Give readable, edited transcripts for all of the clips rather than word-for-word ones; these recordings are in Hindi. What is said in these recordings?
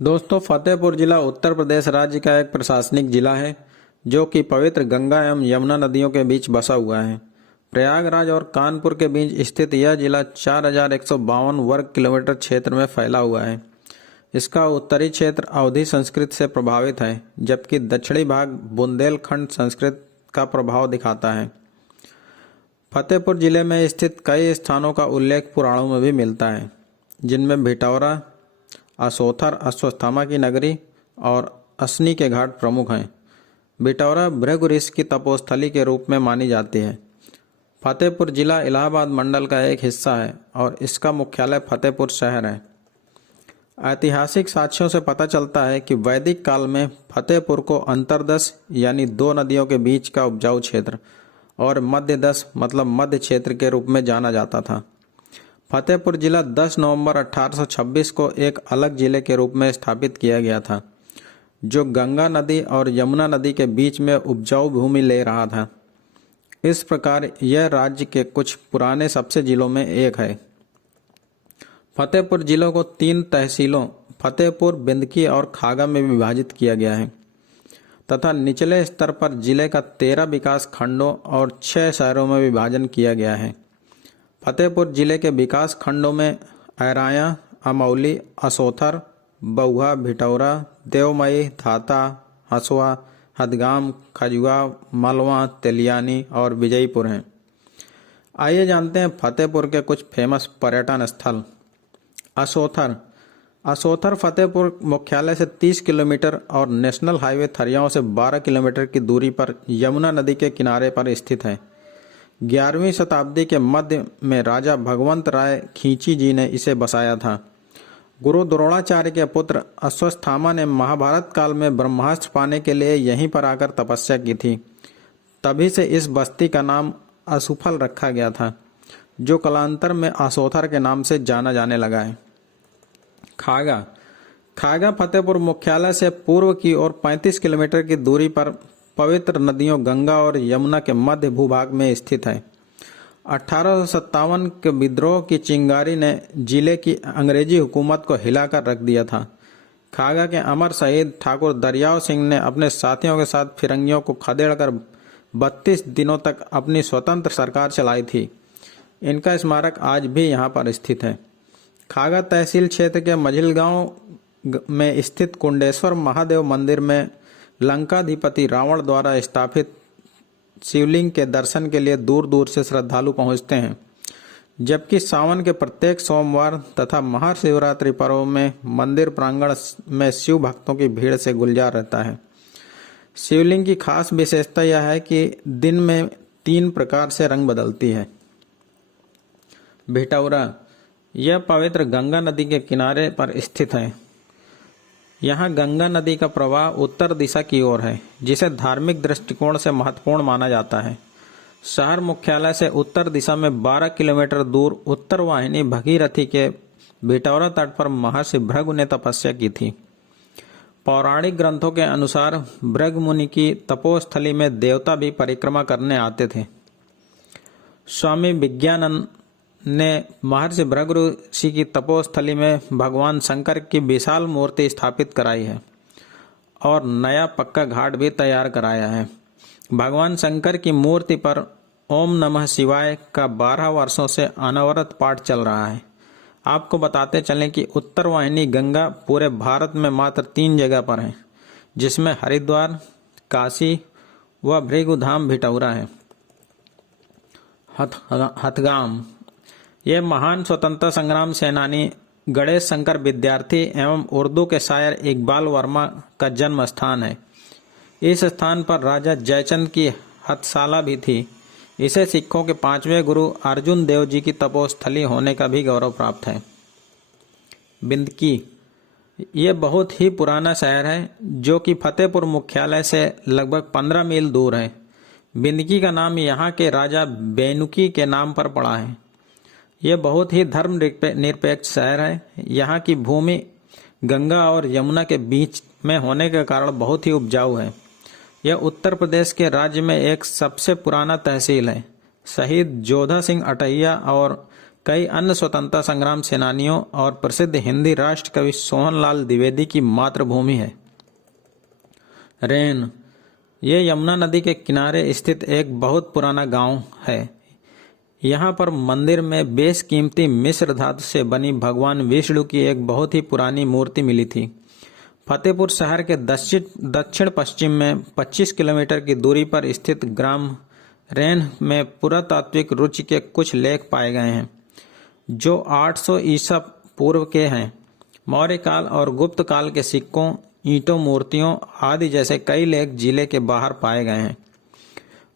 दोस्तों, फतेहपुर जिला उत्तर प्रदेश राज्य का एक प्रशासनिक जिला है जो कि पवित्र गंगा एवं यमुना नदियों के बीच बसा हुआ है। प्रयागराज और कानपुर के बीच स्थित यह जिला 4152 वर्ग किलोमीटर क्षेत्र में फैला हुआ है। इसका उत्तरी क्षेत्र अवधी संस्कृत से प्रभावित है, जबकि दक्षिणी भाग बुंदेलखंड संस्कृत का प्रभाव दिखाता है। फतेहपुर जिले में स्थित कई स्थानों का उल्लेख पुराणों में भी मिलता है, जिनमें भिटौरा, असोथर अश्वत्थामा की नगरी और असनी के घाट प्रमुख हैं। भिटौरा भृगु ऋषि की तपोस्थली के रूप में मानी जाती है। फतेहपुर जिला इलाहाबाद मंडल का एक हिस्सा है और इसका मुख्यालय फतेहपुर शहर है। ऐतिहासिक साक्ष्यों से पता चलता है कि वैदिक काल में फतेहपुर को अंतरदश यानी दो नदियों के बीच का उपजाऊ क्षेत्र और मध्यदश मतलब मध्य क्षेत्र के रूप में जाना जाता था। फतेहपुर जिला 10 नवंबर 1826 को एक अलग जिले के रूप में स्थापित किया गया था, जो गंगा नदी और यमुना नदी के बीच में उपजाऊ भूमि ले रहा था। इस प्रकार यह राज्य के कुछ पुराने सबसे जिलों में एक है। फतेहपुर जिलों को 3 तहसीलों फतेहपुर, बिंदकी और खागा में विभाजित किया गया है तथा निचले स्तर पर जिले का 13 विकास खंडों और 6 शहरों में विभाजन किया गया है। फतेहपुर जिले के विकास खंडों में ऐराया, अमौली, असोथर, बहुआ, भिटौरा, देवमई, धाता, हसुआ, हदगाम, खजुआ, मलवा, तेलियानी और विजयपुर हैं। आइए जानते हैं फतेहपुर के कुछ फेमस पर्यटन स्थल। असोथर फतेहपुर मुख्यालय से 30 किलोमीटर और नेशनल हाईवे थरियाओं से 12 किलोमीटर की दूरी पर यमुना नदी के किनारे पर स्थित है। 11वीं शताब्दी के मध्य में राजा भगवंत राय खींची जी ने इसे बसाया था। गुरु द्रोणाचार्य के पुत्र अश्वत्थामा ने महाभारत काल में ब्रह्मास्त्र पाने के लिए यहीं पर आकर तपस्या की थी। तभी से इस बस्ती का नाम असुफल रखा गया था, जो कालांतर में असोथर के नाम से जाना जाने लगा है। खागा फतेहपुर मुख्यालय से पूर्व की ओर 35 किलोमीटर की दूरी पर पवित्र नदियों गंगा और यमुना के मध्य भूभाग में स्थित है। 1857 के विद्रोह की चिंगारी ने जिले की अंग्रेजी हुकूमत को हिलाकर रख दिया था। खागा के अमर शहीद ठाकुर दरियाव सिंह ने अपने साथियों के साथ फिरंगियों को खदेड़कर 32 दिनों तक अपनी स्वतंत्र सरकार चलाई थी। इनका स्मारक आज भी यहाँ पर स्थित है। खागा तहसील क्षेत्र के मझिल गांव में स्थित कुंडेश्वर महादेव मंदिर में लंकाधिपति रावण द्वारा स्थापित शिवलिंग के दर्शन के लिए दूर दूर से श्रद्धालु पहुंचते हैं, जबकि सावन के प्रत्येक सोमवार तथा महाशिवरात्रि पर्व में मंदिर प्रांगण में शिव भक्तों की भीड़ से गुलजार रहता है। शिवलिंग की खास विशेषता यह है कि दिन में 3 प्रकार से रंग बदलती है। भिटौरा यह पवित्र गंगा नदी के किनारे पर स्थित है। यहाँ गंगा नदी का प्रवाह उत्तर दिशा की ओर है, जिसे धार्मिक दृष्टिकोण से महत्वपूर्ण माना जाता है। शहर मुख्यालय से उत्तर दिशा में 12 किलोमीटर दूर उत्तर वाहिनी भगीरथी के भिटौरा तट पर महर्षि भृगु ने तपस्या की थी। पौराणिक ग्रंथों के अनुसार भृगु मुनि की तपोस्थली में देवता भी परिक्रमा करने आते थे। स्वामी विज्ञानंद ने महर्षि भृगु ऋषि की तपोस्थली में भगवान शंकर की विशाल मूर्ति स्थापित कराई है और नया पक्का घाट भी तैयार कराया है। भगवान शंकर की मूर्ति पर ओम नमः शिवाय का 12 वर्षों से अनवरत पाठ चल रहा है। आपको बताते चलें कि उत्तर वाहिनी गंगा पूरे भारत में मात्र 3 जगह पर है, जिसमें हरिद्वार, काशी व भृगुधाम भिटौरा है। हथगाम यह महान स्वतंत्रता संग्राम सेनानी गणेश शंकर विद्यार्थी एवं उर्दू के शायर इकबाल वर्मा का जन्म स्थान है। इस स्थान पर राजा जयचंद की हथशाला भी थी। इसे सिखों के 5वें गुरु अर्जुन देव जी की तपोस्थली होने का भी गौरव प्राप्त है। बिंदकी ये बहुत ही पुराना शहर है, जो कि फतेहपुर मुख्यालय से लगभग 15 मील दूर है। बिंदकी का नाम यहाँ के राजा बेनुकी के नाम पर पड़ा है। यह बहुत ही धर्म निरपेक्ष शहर है। यहाँ की भूमि गंगा और यमुना के बीच में होने के कारण बहुत ही उपजाऊ है। यह उत्तर प्रदेश के राज्य में एक सबसे पुराना तहसील है। शहीद जोधा सिंह अटैया और कई अन्य स्वतंत्रता संग्राम सेनानियों और प्रसिद्ध हिंदी राष्ट्र कवि सोहनलाल द्विवेदी की मातृभूमि है। रेन, ये यमुना नदी के किनारे स्थित एक बहुत पुराना गांव है। यहाँ पर मंदिर में बेशकीमती मिश्र धातु से बनी भगवान विष्णु की एक बहुत ही पुरानी मूर्ति मिली थी। फतेहपुर शहर के दक्षिण पश्चिम में 25 किलोमीटर की दूरी पर स्थित ग्राम रेन में पुरातात्विक रुचि के कुछ लेख पाए गए हैं जो 800 ईसा पूर्व के हैं। मौर्य काल और गुप्त काल के सिक्कों, ईंटों, मूर्तियों आदि जैसे कई लेख जिले के बाहर पाए गए हैं।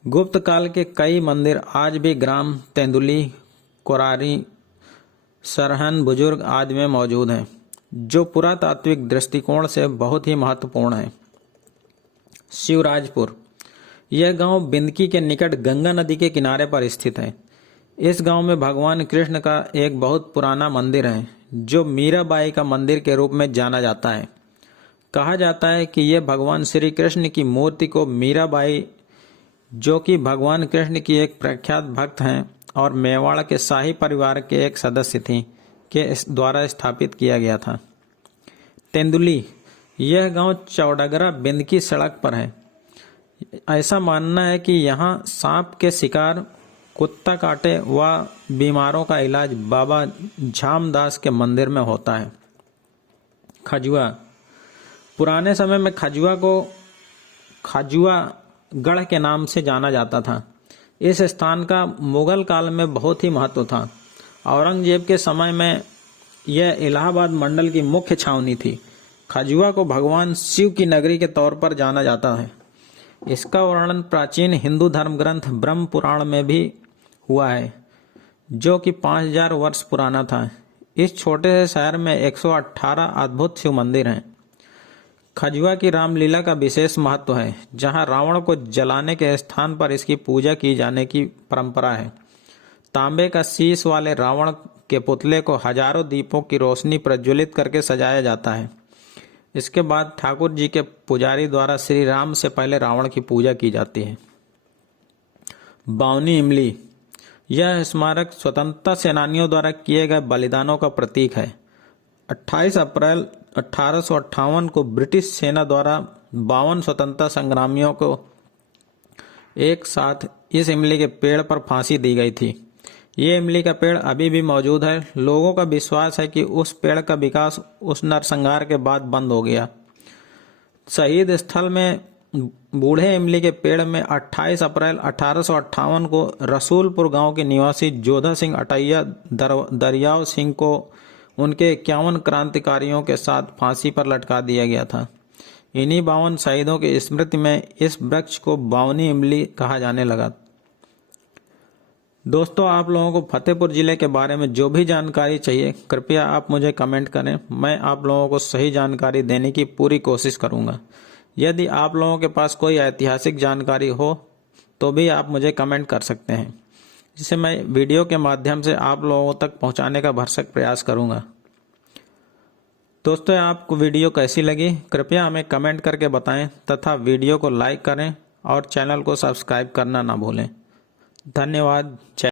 गुप्त काल के कई मंदिर आज भी ग्राम तेंदुली, कोरारी, सरहन, बुजुर्ग आदि में मौजूद हैं, जो पुरातात्विक दृष्टिकोण से बहुत ही महत्वपूर्ण है। शिवराजपुर, यह गांव बिंदकी के निकट गंगा नदी के किनारे पर स्थित है। इस गांव में भगवान कृष्ण का एक बहुत पुराना मंदिर है जो मीराबाई का मंदिर के रूप में जाना जाता है। कहा जाता है कि यह भगवान श्री कृष्ण की मूर्ति को मीराबाई, जो कि भगवान कृष्ण की एक प्रख्यात भक्त हैं और मेवाड़ के शाही परिवार के एक सदस्य थी, के द्वारा स्थापित किया गया था। तेंदुली, यह गांव चौडगरा बिंदकी सड़क पर है। ऐसा मानना है कि यहाँ सांप के शिकार, कुत्ता काटे व बीमारों का इलाज बाबा झामदास के मंदिर में होता है। खजुआ, पुराने समय में खजुआ को खजुआ गढ़ के नाम से जाना जाता था। इस स्थान का मुगल काल में बहुत ही महत्व था। औरंगजेब के समय में यह इलाहाबाद मंडल की मुख्य छावनी थी। खजुआ को भगवान शिव की नगरी के तौर पर जाना जाता है। इसका वर्णन प्राचीन हिंदू धर्म ग्रंथ ब्रह्म पुराण में भी हुआ है, जो कि 5000 वर्ष पुराना था। इस छोटे से शहर में 118 अद्भुत शिव मंदिर हैं। खजुआ की रामलीला का विशेष महत्व है, जहां रावण को जलाने के स्थान पर इसकी पूजा की जाने की परंपरा है। तांबे का शीश वाले रावण के पुतले को हजारों दीपों की रोशनी प्रज्वलित करके सजाया जाता है। इसके बाद ठाकुर जी के पुजारी द्वारा श्री राम से पहले रावण की पूजा की जाती है। बावनी इमली, यह स्मारक स्वतंत्रता सेनानियों द्वारा किए गए बलिदानों का प्रतीक है। 28 अप्रैल 1858 को ब्रिटिश सेना द्वारा 52 स्वतंत्रता संग्रामियों को एक साथ इस इमली के पेड़ पर फांसी दी गई थी। ये इमली का पेड़ अभी भी मौजूद है। लोगों का विश्वास है कि उस पेड़ का विकास उस नरसंहार के बाद बंद हो गया। शहीद स्थल में बूढ़े इमली के पेड़ में 28 अप्रैल 1858 को रसूलपुर गांव के निवासी जोधा सिंह अटैया दरियाव सिंह को उनके 51 क्रांतिकारियों के साथ फांसी पर लटका दिया गया था। इन्हीं 52 शहीदों की स्मृति में इस वृक्ष को बावनी इमली कहा जाने लगा। दोस्तों, आप लोगों को फतेहपुर जिले के बारे में जो भी जानकारी चाहिए, कृपया आप मुझे कमेंट करें। मैं आप लोगों को सही जानकारी देने की पूरी कोशिश करूंगा। यदि आप लोगों के पास कोई ऐतिहासिक जानकारी हो तो भी आप मुझे कमेंट कर सकते हैं, जिसे मैं वीडियो के माध्यम से आप लोगों तक पहुंचाने का भरसक प्रयास करूंगा। दोस्तों, आपको वीडियो कैसी लगी कृपया हमें कमेंट करके बताएं तथा वीडियो को लाइक करें और चैनल को सब्सक्राइब करना ना भूलें। धन्यवाद।